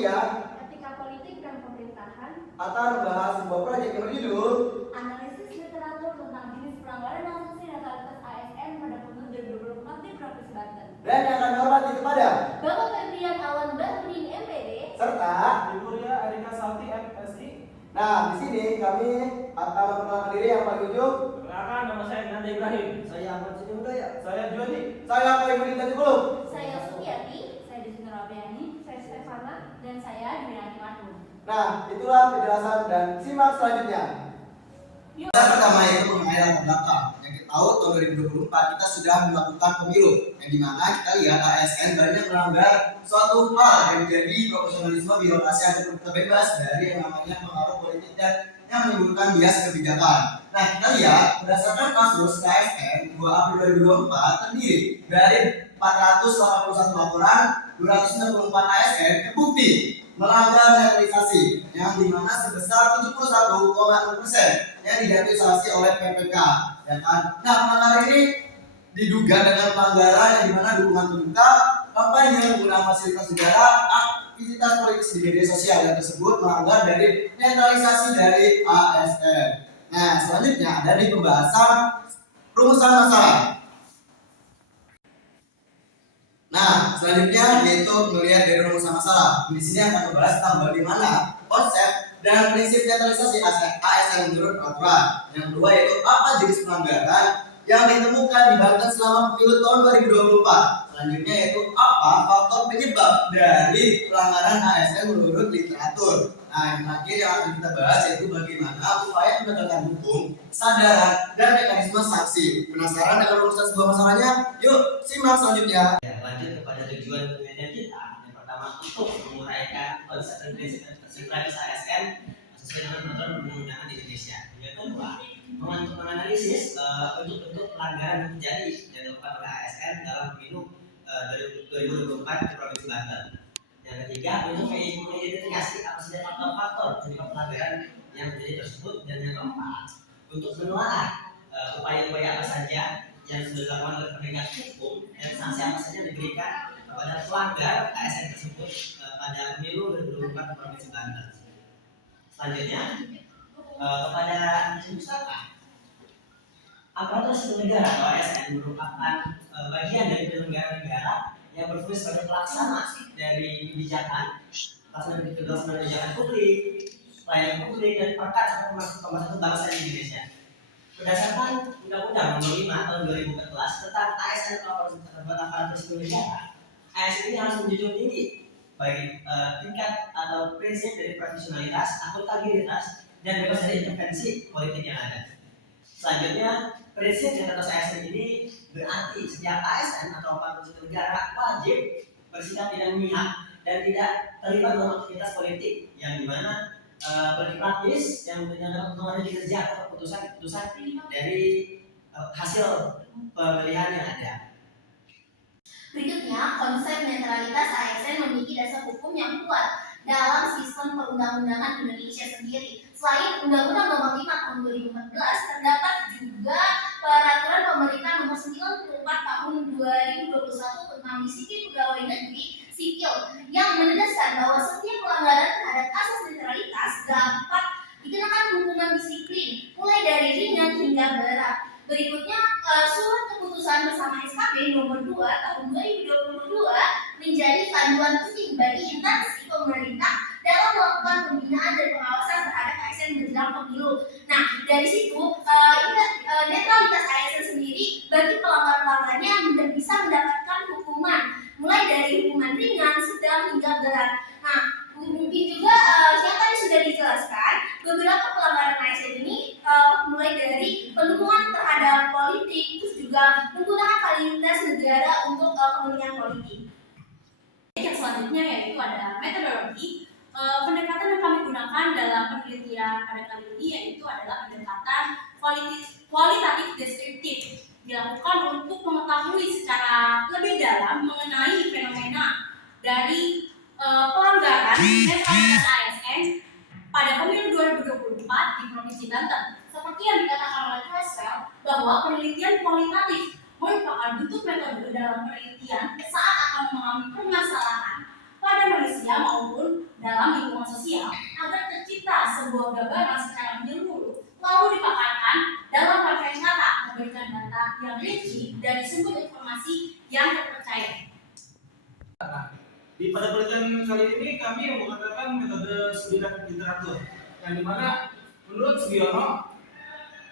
media, etika politik dan pemerintahan, akan membahas sebuah proyek yang berjudul analisis literatur tentang jenis pelanggaran asasi netralitas ASN pada pemilu 2024 di Provinsi Banten. dan yang akan dihormati kepada Bapak Febrian Awan Badrudin MPD serta Ibu Ria Erika Salti MSI. Nah, di sini kami akan memperkenalkan diri yang paling ujung. Perkenalkan, nama saya Nanda Ibrahim. Saya Ahmad Siti Udaya. Saya Jody. Saya Koibudin Tanjung. saya Sutiati, saya Desina Rabiani, saya Stefana, dan saya Dwinati Manu. Nah, itulah penjelasan dan simak selanjutnya. Yuk. Yang pertama yaitu mengenai latar belakang. Yang kita tahu tahun 2024 kita sudah melakukan pemilu, yang dimana kita lihat ASN banyak melanggar suatu hal yang menjadi profesionalisme birokrasi yang terbebas dari yang namanya pengaruh politik dan yang menimbulkan bias kebijakan. Nah, kita lihat berdasarkan kasus KSN 2 April 2024 terdiri dari 481 laporan, 294 ASN terbukti melanggar netralisasi yang dimana sebesar 71,6% yang dideteksi oleh PPK, ya kan? Nah, pelanggaran ini diduga dengan pelanggaran yang dimana dukungan terbuka, kampanye menggunakan fasilitas negara, aktivitas politis di media sosial yang tersebut melanggar dari netralisasi dari ASN. Nah, selanjutnya ada di pembahasan rumusan masalah. Nah, selanjutnya yaitu melihat dari rumusan masalah. Di sini akan membahas tentang bagaimana konsep dan prinsip netralisasi ASN menurut peraturan. Yang kedua yaitu apa jenis pelanggaran yang ditemukan di Banten selama pemilu tahun 2024. Selanjutnya yaitu apa faktor penyebab dari pelanggaran ASN menurut literatur. Nah, yang terakhir yang akan kita bahas yaitu bagaimana upaya penegakan hukum, kesadaran, dan mekanisme sanksi. Penasaran dengan rumusan sebuah masalahnya? Yuk, simak selanjutnya. Lanjut kepada tujuan penelitian kita. Yang pertama, untuk menguraikan konsep dan prinsip netralitas ASN sesuai dengan peraturan perundang-undangan di Indonesia. Yang kedua, untuk menganalisis bentuk-bentuk pelanggaran yang terjadi yang dilakukan oleh ASN dalam pemilu 2024 di Provinsi Banten. Yang ketiga, untuk mengidentifikasi apa saja faktor-faktor penyebab pelanggaran yang terjadi tersebut. Dan yang keempat, untuk menelaah upaya-upaya apa saja yang sudah dilakukan oleh penegak hukum dan sanksi apa saja diberikan kepada pelanggar ASN tersebut pada pemilu 2024 Provinsi Banten. Selanjutnya kepada usaha aparatur sipil negara atau ASN merupakan bagian dari penyelenggara negara yang berfungsi sebagai pelaksana dari kebijakan kebijakan publik, pelayanan publik dan perkat serta pembangunan bangsa di Indonesia. Berdasarkan Undang-Undang Nomor 5 Tahun 2014 tentang ASN atau aparatur sipil negara, ASN ini harus menjunjung tinggi baik tingkat atau prinsip dari profesionalitas, akuntabilitas, dan bebas dari intervensi politik yang ada. Selanjutnya, prinsip netralitas ASN ini berarti setiap ASN atau aparatur sipil negara wajib bersikap tidak memihak dan tidak terlibat dalam aktivitas politik yang dimana praktis yang dapat mempengaruhi kinerja atau keputusan dari hasil pemilihan yang ada. Berikutnya, konsep netralitas ASN memiliki dasar hukum yang kuat dalam sistem perundang-undangan Indonesia sendiri. Selain Undang-Undang Nomor 5 Tahun 2014, terdapat juga Peraturan Pemerintah Nomor 94 Tahun 2021 tentang Disiplin Pegawai Negeri Sipil yang menegaskan bahwa setiap pelanggaran terhadap asas netralitas dapat dikenakan hukuman disiplin, mulai dari ringan hingga berat. Berikutnya, surat keputusan bersama SKP Nomor 2 Tahun 2022 menjadi panduan penting bagi instansi pemerintah dalam melakukan pembinaan dan pengawasan terhadap ASN menjelang pemilu. Nah, dari situ netralitas ASN sendiri bagi pelanggar-pelanggarnya bisa mendapatkan hukuman, mulai dari hukuman ringan, sedang hingga berat. Nah, mungkin juga yang tadi sudah dijelaskan, beberapa pelanggaran ASN ini mulai dari pendukungan terhadap politik, terus juga menggunakan fasilitas negara untuk kepentingan politik. Yang selanjutnya yaitu ada metodologi. Pendekatan yang kami gunakan dalam penelitian pada kali ini yaitu adalah pendekatan kualitatif deskriptif, dilakukan untuk mengetahui secara lebih dalam mengenai fenomena dari pelanggaran netralitas ASN pada pemilu 2024 di Provinsi Banten. Seperti yang dikatakan oleh Creswell, bahwa penelitian kualitatif merupakan bentuk metode dalam penelitian saat akan memahami permasalahan pada manusia maupun sebuah gambaran secara menyeluruh, lalu dipaparkan dalam rangkaian kata memberikan data yang rinci dari sumber informasi yang terpercaya. Pada penelitian kali ini kami menggunakan metode studi literatur yang dimana menurut Sugiono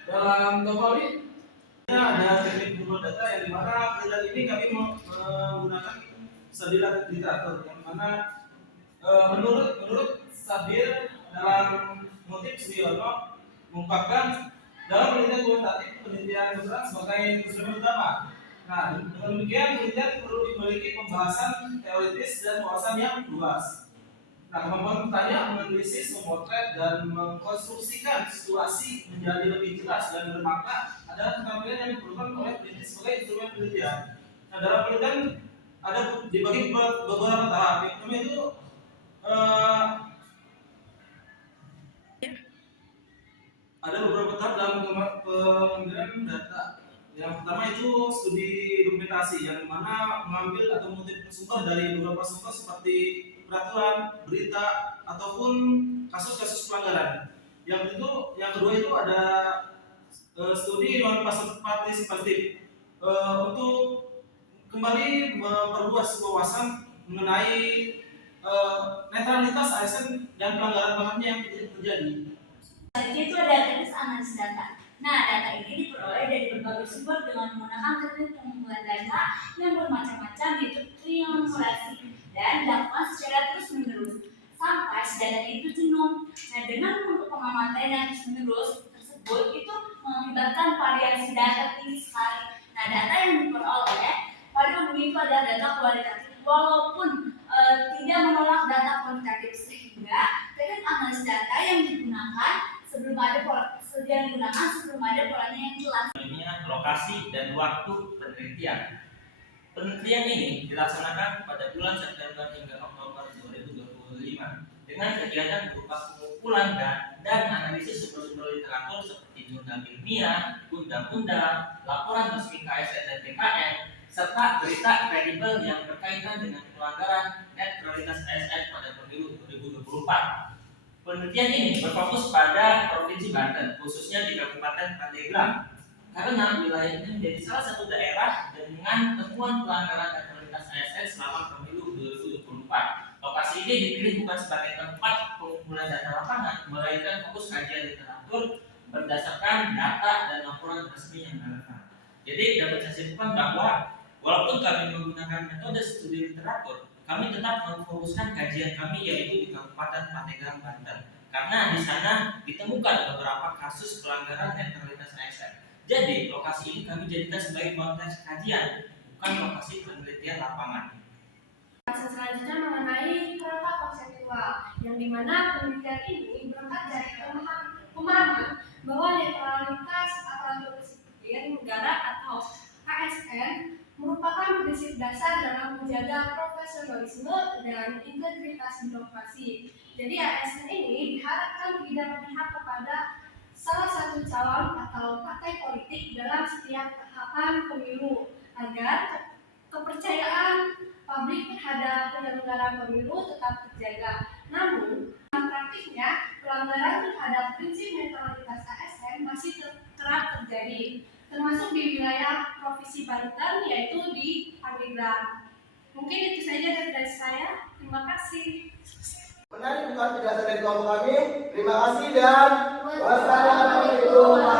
dalam Topoli ada teknik pengumpulan data yang dimana penelitian ini kami menggunakan studi literatur yang dimana menurut Sabir dalam motif Sugiono mengungkapkan dalam penelitian kualitatif penelitian kedokteran sebagai instrumen utama. Nah, dengan demikian penelitian perlu memiliki pembahasan teoritis dan wawasan yang luas. Nah, kemampuan bertanya, menganalisis, memotret, dan mengkonstruksikan situasi menjadi lebih jelas dan bermakna adalah keterampilan yang diperlukan oleh peneliti sebagai instrumen penelitian. Nah, dalam penelitian ada dibagi beberapa tahap. Yang pertama itu ada beberapa tahap dalam pengambilan data. Yang pertama itu studi dokumentasi yang mana mengambil atau mengutip sumber dari beberapa sumber seperti peraturan, berita, ataupun kasus-kasus pelanggaran. Yang kedua itu ada studi non partisipatif untuk kembali memperluas wawasan mengenai netralitas ASN dan pelanggaran HAM yang terjadi. Selanjutnya itu ada teknis analisis data. Nah, data ini diperoleh dari berbagai sumber dengan menggunakan teknik pengumpulan data yang bermacam-macam, yaitu triangulasi, dan dilakukan secara terus-menerus sampai data itu jenuh. Nah, dengan pengamatan yang terus-menerus tersebut itu mengakibatkan variasi data tinggi sekali. Nah, data yang diperoleh pada umumnya itu adalah data kualitatif, walaupun tidak menolak data kuantitatif, sehingga teknik analisis data yang digunakan sebelum ada polanya yang jelas. Lokasi dan waktu penelitian. Penelitian ini dilaksanakan pada bulan September hingga Oktober 2025 dengan kegiatan berupa pengumpulan dan analisis sumber-sumber literatur seperti jurnal ilmiah, undang-undang, laporan resmi KSN dan TKN, serta berita kredibel yang berkaitan dengan pelanggaran netralitas ASN pada pemilu 2024. Penelitian ini berfokus pada Provinsi Banten, khususnya di Kabupaten Pandeglang, karena wilayah ini menjadi salah satu daerah dengan temuan pelanggaran netralitas ASN selama pemilu 2024. Lokasi ini dipilih bukan sebagai tempat pengumpulan data lapangan, melainkan fokus kajian literatur berdasarkan data dan laporan resmi yang relevan. Jadi dapat saya simpulkan bahwa walaupun kami menggunakan metode studi literatur, kami tetap memfokuskan kajian kami yaitu di Kabupaten Pandeglang, Banten, karena di sana ditemukan beberapa kasus pelanggaran netralitas ASN. Jadi lokasi ini kami jadikan sebagai konteks kajian, bukan lokasi penelitian lapangan. Selanjutnya mengenai kerangka konseptual, yang dimana penelitian ini berangkat dari pemahaman bahwa netralitas aparatur sipil negara atau ASN merupakan prinsip dasar dalam menjaga profesionalisme dan integritas birokrasi. Jadi ASN ini diharapkan tidak berpihak kepada salah satu calon atau partai politik dalam setiap tahapan pemilu agar kepercayaan publik terhadap penyelenggara pemilu tetap terjaga. Namun, praktiknya pelanggaran terhadap prinsip netralitas ASN masih kerap terjadi, termasuk di wilayah Provinsi Banten, yaitu di Pandeglang. Mungkin itu saja dari saya. Terima kasih. Menarik bukan penjelasan dari kelompok kami. Terima kasih dan wassalamualaikum.